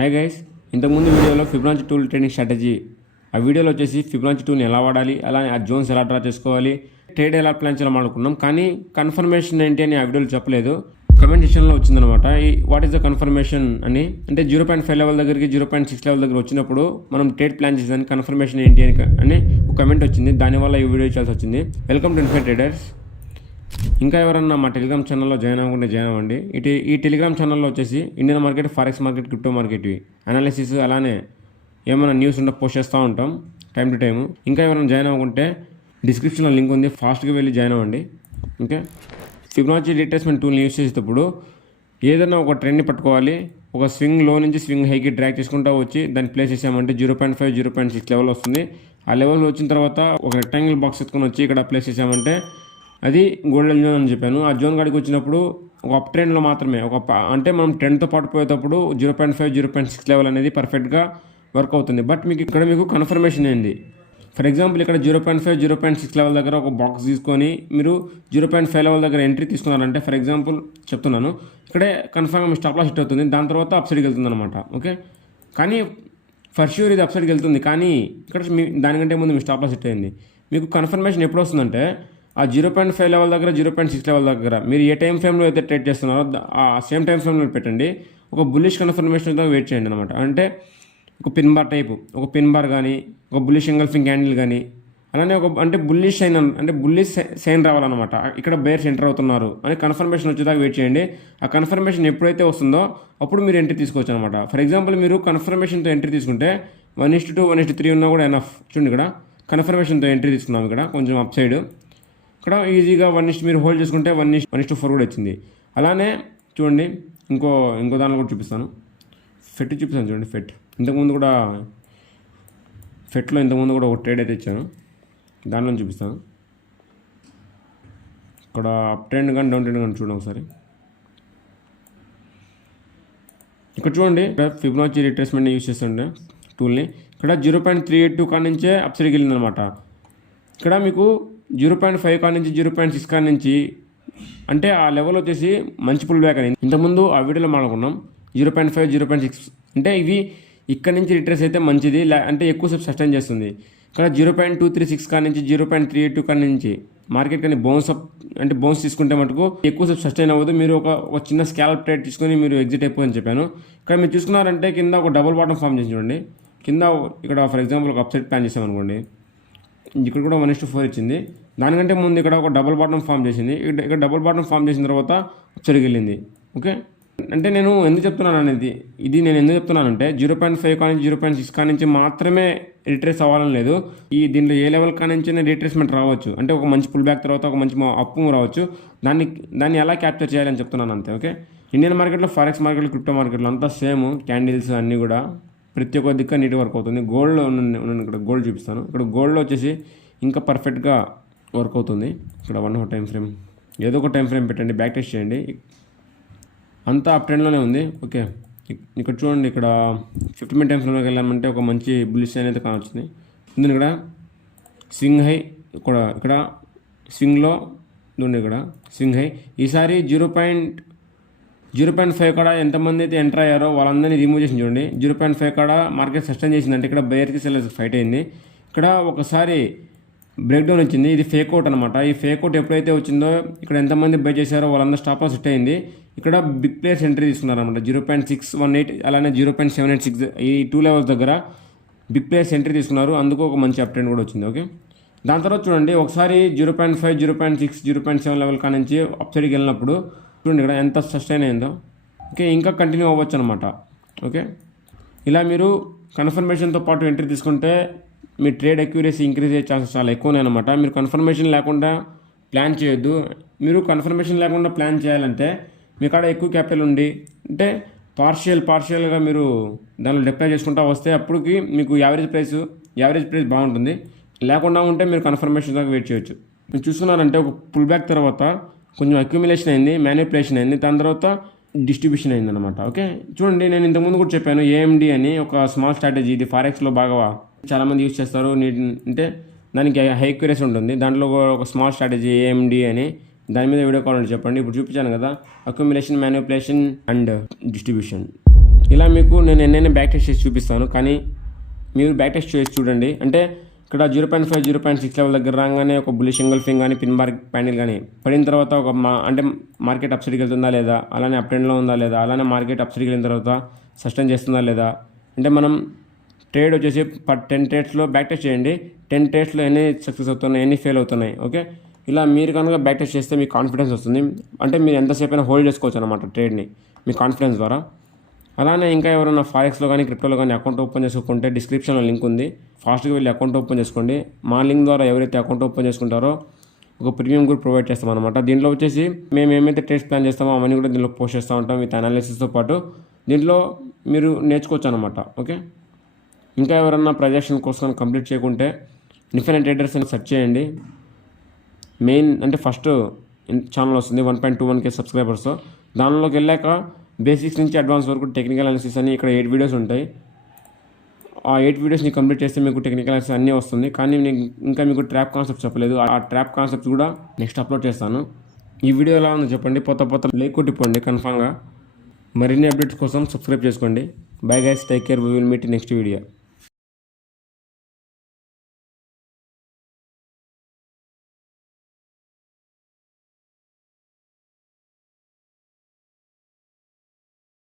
Hi guys, ఇంతకుముందు వీడియోలో Fibonacci tool trading strategy ఆ వీడియోలో వచ్చేసి ఫిబొనాచి టూల్ని ఎలా వాడాలి, అలానే ఆ జోన్స్ ఎలా డ్రా చేసుకోవాలి, ట్రేడ్ ఎలా ప్లాన్ చేయాలి అనుకున్నాం. కానీ కన్ఫర్మేషన్ ఏంటి అని ఆ వీడియోలో చెప్పలేదు. కమెంట్ సెక్షన్లో వచ్చిందనమాట, వాట్ ఈస్ ద కన్ఫర్మేషన్ అని. అంటే 0.5 లెవెల్ దగ్గరికి 0.6 లెవెల్ దగ్గర వచ్చినప్పుడు మనం ట్రేడ్ ప్లాన్ చేసేదానికి కన్ఫర్మేషన్ ఏంటి అని ఒక కమెంట్ వచ్చింది. దానివల్ల ఈ వీడియో చేయాల్సి వచ్చింది. Welcome to Infight Traders. ఇంకా ఎవరన్నా మా టెలిగ్రామ్ ఛానల్లో జాయిన్ అవ్వకుంటే జాయిన్ అవ్వండి. ఈ టెలిగ్రామ్ ఛానల్లో వచ్చేసి Indian market, forex market, crypto market analysis, అలానే ఏమైనా న్యూస్ ఉంటే పోస్ట్ చేస్తూ ఉంటాం టైం టు టైము. ఇంకా ఎవరైనా జాయిన్ అవ్వకుంటే డిస్క్రిప్షన్లో లింక్ ఉంది, ఫాస్ట్గా వెళ్ళి జాయిన్ అవ్వండి. ఓకే, ఫిబొనాచి రిట్రేస్మెంట్ టూల్ని యూస్ చేసేటప్పుడు ఏదైనా ఒక ట్రెండ్ని పట్టుకోవాలి. ఒక స్వింగ్ లో నుంచి స్వింగ్ హైకి డ్రాగ్ చేసుకుంటూ వచ్చి దాన్ని ప్లేస్ చేసామంటే 0.5, 0.6 లెవెల్ వస్తుంది. ఆ లెవెల్ వచ్చిన తర్వాత ఒక రెక్టాంగిల్ బాక్స్ ఎత్తుకొని వచ్చి ఇక్కడ ప్లేస్ చేసామంటే అది గోల్డెన్ జోన్ అని చెప్పాను. ఆ జోన్ కాడికి వచ్చినప్పుడు ఒక అప్ ట్రెండ్లో మాత్రమే అంటే మనం ట్రెండ్తో పాటు పోయేటప్పుడు 0.5, 0.6 లెవెల్ అనేది పర్ఫెక్ట్గా వర్క్ అవుతుంది. బట్ మీకు కన్ఫర్మేషన్ ఏంది. ఫర్ ఎగ్జాంపుల్ ఇక్కడ 0.5, 0.6 లెవెల్ దగ్గర ఒక బాక్స్ తీసుకొని మీరు 0.5 లెవెల్ దగ్గర ఎంట్రీ తీసుకున్నారంటే, ఫర్ ఎగ్జాంపుల్ చెప్తున్నాను, ఇక్కడే కన్ఫర్మ్గా మీ స్టాప్ లాస్ హిట్ అవుతుంది. దాని తర్వాత అప్ సైడ్కి వెళ్తుంది అనమాట. ఓకే, కానీ ఫర్ ష్యూర్ ఇది అప్ సైడ్కి వెళ్తుంది, కానీ ఇక్కడ దానికంటే ముందు మీ స్టాప్ లాస్ హిట్ అయింది. మీకు కన్ఫర్మేషన్ ఎప్పుడు వస్తుందంటే ఆ 0.5 లెవెల్ దగ్గర, 0.6 లెవెల్ దగ్గర మీరు ఏ టైం ఫ్రేమ్లో అయితే ట్రేడ్ చేస్తున్నారో ఆ సేమ్ టైం ఫ్రేమ్లో పెట్టండి. ఒక బుల్లిష్ కన్ఫర్మేషన్ దాకా వెయిట్ చేయండి అనమాట. అంటే ఒక పిన్ బార్ టైపు, ఒక పిన్ బార్ కానీ, ఒక బుల్లిష్ ఎంగల్ఫింగ్ క్యాండిల్ కానీ, అలానే అంటే బుల్లిష్ సైన్, అంటే బుల్లిష్ సైన్ రావాలన్నమాట. ఇక్కడ బేర్స్ ఎంటర్ అవుతున్నారు అని కన్ఫర్మేషన్ వచ్చేదాకా వెయిట్ చేయండి. ఆ కన్ఫర్మేషన్ ఎప్పుడైతే వస్తుందో అప్పుడు మీరు ఎంట్రీ తీసుకోవచ్చు అనమాట. ఫర్ ఎగ్జాంపుల్ మీరు కన్ఫర్మేషన్తో ఎంట్రీ తీసుకుంటే 1:2, 1:3 ఉన్నా కూడా ఎనఫ్. చూడండి, ఇక్కడ కన్ఫర్మేషన్తో ఎంట్రీ తీసుకున్నాం. ఇక్కడ కొంచెం అప్ సైడ్ ఇక్కడ ఈజీగా 1 మీరు హోల్డ్ చేసుకుంటే 1:4 కూడా వచ్చింది. అలానే చూడండి, ఇంకో దానిలో కూడా చూపిస్తాను. ఫెట్ చూపిస్తాను చూడండి. ఇంతకుముందు కూడా ఇంతకుముందు కూడా ఒక ట్రేడ్ అయితే ఇచ్చాను, దానిలో చూపిస్తాను. ఇక్కడ అప్ ట్రెండ్ కానీ డౌన్ ట్రెండ్ కానీ చూడండి ఒకసారి. ఇక్కడ చూడండి, ఇక్కడ ఫిబొనాచి రిట్రేస్మెంట్ యూస్ చేస్తుండే టూల్ని. ఇక్కడ 0.382 కాడ నుంచే అప్ సైడ్కి వెళ్ళిందనమాట. ఇక్కడ మీకు 0.5 కాడ నుంచి 0.6 కాడ నుంచి అంటే ఆ లెవెల్ వచ్చేసి మంచి పుల్ బ్యాక్ అని ఇంతకుముందు ఆ వీడియోలో మాట్లాడుకున్నాం. 0.5, 0.6 అంటే ఇవి ఇక్కడ నుంచి రిట్రేస్ అయితే మంచిది, అంటే ఎక్కువసేపు సస్టైన్ చేస్తుంది. ఇక్కడ 0.236 కాడ నుంచి 0.382 కాడ నుంచి మార్కెట్ కానీ బౌన్స్ తీసుకుంటే మటుకు ఎక్కువసేపు సస్టైన్ అవ్వదు. మీరు ఒక చిన్న స్కాల్ప్ ట్రేడ్ తీసుకొని మీరు ఎగ్జిట్ అయిపోదని చెప్పాను. ఇక్కడ మీరు చూసుకున్నారంటే కింద ఒక డబుల్ బాటమ్ ఫామ్ చేసి చూడండి. కింద ఇక్కడ ఫర్ ఎగ్జాంపుల్ ఒక అప్సైడ్ ప్లాన్ చేసామనుకోండి, ఇక్కడ కూడా 1:4 ఇచ్చింది. దానికంటే ముందు ఇక్కడ ఒక డబుల్ బాటమ్ ఫామ్ చేసింది. ఇక్కడ డబుల్ బాటమ్ ఫామ్ చేసిన తర్వాత అప్సైడ్కి వెళ్ళింది. ఓకే, అంటే నేను ఎందుకు చెప్తున్నాను అనేది, నేను ఎందుకు చెప్తున్నానంటే 0.5 కానీ 0.6 కాడ నుంచి మాత్రమే రిట్రేస్ అవ్వాలని లేదు. దీంట్లో ఏ లెవెల్ కాడ నుంచి రిట్రేస్మెంట్ రావచ్చు. అంటే ఒక మంచి పుల్ బ్యాక్ తర్వాత ఒక మంచి అప్పు రావచ్చు. దాన్ని ఎలా క్యాప్చర్ చేయాలని చెప్తున్నాను అంతే. ఓకే, ఇండియన్ మార్కెట్లో, ఫారెక్స్ మార్కెట్లో, క్రిప్టో మార్కెట్లో అంతా సేమ్. క్యాండిల్స్ అన్నీ కూడా ప్రతి ఒక్క దిక్కు నీట్ వర్క్ అవుతుంది. గోల్డ్లో ఇక్కడ గోల్డ్ చూపిస్తాను. ఇక్కడ గోల్డ్లో వచ్చేసి ఇంకా పర్ఫెక్ట్గా వర్క్ అవుతుంది. ఇక్కడ 1 hour టైం ఫ్రేమ్, ఏదో ఒక టైం ఫ్రేమ్ పెట్టండి, బ్యాక్ టెస్ట్ చేయండి, అంతా అప్ ట్రెండ్లోనే ఉంది. ఓకే, ఇక్కడ చూడండి, ఇక్కడ 50 minute టైం ఫ్రేమ్లోకి వెళ్ళామంటే ఒక మంచి బుల్లిష్ సైన్ అయితే కానొచ్చింది. ఇందులో ఇక్కడ స్వింగ్ హై, ఇక్కడ స్వింగ్లో చూడండి, ఇక్కడ స్వింగ్ హై. ఈసారి 0.5 కాడ ఎంతమంది అయితే ఎంటర్ అయ్యారో వాళ్ళందరినీ రిమూవ్ చేసి చూడండి. 0.5 కాడ మార్కెట్ సస్టైన్ చేసిందంటే ఇక్కడ బయర్కి సెల్లర్స్ ఫైట్ అయింది. ఇక్కడ ఒకసారి బ్రేక్ డౌన్ వచ్చింది. ఇది ఫేక్ అవుట్ అనమాట. ఈ ఫేక్ అవుట్ ఎప్పుడైతే వచ్చిందో ఇక్కడ ఎంతమంది బై చేశారో వాళ్ళందరూ స్టాప్ లాస్ హిట్ అయింది. ఇక్కడ బిగ్ ప్లేయర్స్ ఎంట్రీ తీసుకున్నారనమాట. 0.618 అలానే 0.786 ఈ 2 లెవెల్స్ దగ్గర బిగ్ ప్లేయర్స్ ఎంట్రీ తీసుకున్నారు. అందుకు ఒక మంచి అప్ ట్రెండ్ కూడా వచ్చింది. ఓకే, దాని తర్వాత చూడండి, ఒకసారి 0.5, 0.6, 0.7 లెవెల్ కాడ నుంచి అప్ సైడ్కి వెళ్ళినప్పుడు చూడండి ఇక్కడ ఎంత సస్టైన్ అయిందో. ఓకే, ఇంకా కంటిన్యూ అవ్వచ్చు అనమాట. ఓకే, ఇలా మీరు కన్ఫర్మేషన్తో పాటు ఎంట్రీ తీసుకుంటే మీ ట్రేడ్ అక్యూరసీ ఇంక్రీజ్ అయ్యే ఛాన్సెస్ చాలా ఎక్కువనే అనమాట. మీరు కన్ఫర్మేషన్ లేకుండా ప్లాన్ చేయొద్దు. మీరు కన్ఫర్మేషన్ లేకుండా ప్లాన్ చేయాలంటే మీ కాడ ఎక్కువ క్యాపిటల్ ఉండి, అంటే పార్షియల్గా మీరు దానిలో డిప్లాయ్ చేసుకుంటా వస్తే అప్పటికి మీకు యావరేజ్ ప్రైస్ బాగుంటుంది. లేకుండా ఉంటే మీరు కన్ఫర్మేషన్ దాకా వెయిట్ చేయొచ్చు. మీరు చూసుకున్నారంటే ఒక పుల్ బ్యాక్ తర్వాత కొంచెం అక్యుమిలేషన్ అయింది, మ్యానిపులేషన్ అయింది, దాని తర్వాత డిస్ట్రిబ్యూషన్ అయింది అనమాట. ఓకే, చూడండి, నేను ఇంతకుముందు కూడా చెప్పాను AMD అని ఒక స్మాల్ స్ట్రాటజీ. ఇది ఫారెక్స్లో బాగా చాలామంది యూజ్ చేస్తారు. అంటే దానికి హై అక్యురసీ ఉంటుంది. దాంట్లో ఒక స్మాల్ స్ట్రాటజీ AMD అని, దాని మీద వీడియో కావాలంటే చెప్పండి. ఇప్పుడు చూపించాను కదా, అక్యుమిలేషన్, మ్యానిపులేషన్ అండ్ డిస్ట్రిబ్యూషన్. ఇలా మీకు నేను ఎన్నైనా బ్యాక్ టెస్ట్ చేసి చూపిస్తాను, కానీ మీరు బ్యాక్ టెస్ట్ చేసి చూడండి. అంటే ఇక్కడ 0.5 0.6 లెవెల్ దగ్గర రాగానే ఒక బుల్లిష్ ఎంగల్ఫింగ్ కానీ పిన్ మార్క్ ప్యాండిల్ కానీ పడిన తర్వాత ఒక అంటే మార్కెట్ అప్ సైడ్కి వెళ్తుందా లేదా, అలానే అప్ ట్రెండ్లో ఉందా లేదా, అలానే మార్కెట్ అప్ సైడ్కి వెళ్ళిన తర్వాత సస్టైన్ చేస్తుందా లేదా. అంటే మనం ట్రేడ్ వచ్చేసి 10 ట్రేడ్స్లో బ్యాక్ టెస్ట్ చేయండి. 10 ట్రేడ్స్లో ఎన్ని సక్సెస్ అవుతున్నాయి, ఎన్ని ఫెయిల్ అవుతున్నాయి. ఓకే, ఇలా మీరు కనుక బ్యాక్ టెస్ట్ చేస్తే మీకు కాన్ఫిడెన్స్ వస్తుంది. అంటే మీరు ఎంతసేపు అయినా హోల్డ్ చేసుకోవచ్చు అనమాట ట్రేడ్ని మీ కాన్ఫిడెన్స్ ద్వారా. అలానే ఇంకా ఎవరైనా ఫారెక్స్లో కానీ క్రిప్టోలో కానీ అకౌంట్ ఓపెన్ చేసుకుంటే డిస్క్రిప్షన్లో లింక్ ఉంది, ఫాస్ట్గా వెళ్ళి అకౌంట్ ఓపెన్ చేసుకోండి. మా లింక్ ద్వారా ఎవరైతే అకౌంట్ ఓపెన్ చేసుకుంటారో ఒక ప్రీమియం గ్రూప్ ప్రొవైడ్ చేస్తాం అనమాట. దీంట్లో వచ్చేసి మేము ఏమైతే ట్రేడ్స్ ప్లాన్ చేస్తామో అవన్నీ కూడా దీంట్లో పోస్ట్ చేస్తూ ఉంటాం విత్ అనాలిసిస్తో పాటు. దీంట్లో మీరు నేర్చుకోవచ్చు అనమాట. ఓకే, ఇంకా ఎవరన్నా ప్రొజెక్షన్ కోసం కంప్లీట్ చేయకుంటే డిఫరెంట్ ట్రేడర్స్ అని సెర్చ్ చేయండి. మెయిన్ అంటే ఫస్ట్ ఛానల్ వస్తుంది 1.21K సబ్స్క్రైబర్స్తో. దానిలోకి వెళ్ళాక బేసిక్స్ నుంచి అడ్వాన్స్ వరకు టెక్నికల్ అనాలిసిస్ అని ఇక్కడ 8 వీడియోస్ ఉంటాయి. ఆ 8 వీడియోస్ని కంప్లీట్ చేస్తే మీకు టెక్నికల్ అనాలిసిస్ అన్నీ వస్తుంది. కానీ నేను ఇంకా మీకు ట్రాప్ కాన్సెప్ట్ చెప్పలేదు. ఆ ట్రాప్ కాన్సెప్ట్స్ కూడా నెక్స్ట్ అప్లోడ్ చేస్తాను. ఈ వీడియో ఎలా ఉందో చెప్పండి, కొత్త లైక్ కొట్టిపోండి కన్ఫామ్గా. మరిన్ని అప్డేట్స్ కోసం సబ్స్క్రైబ్ చేసుకోండి. Bye guys, take care, we will meet next video.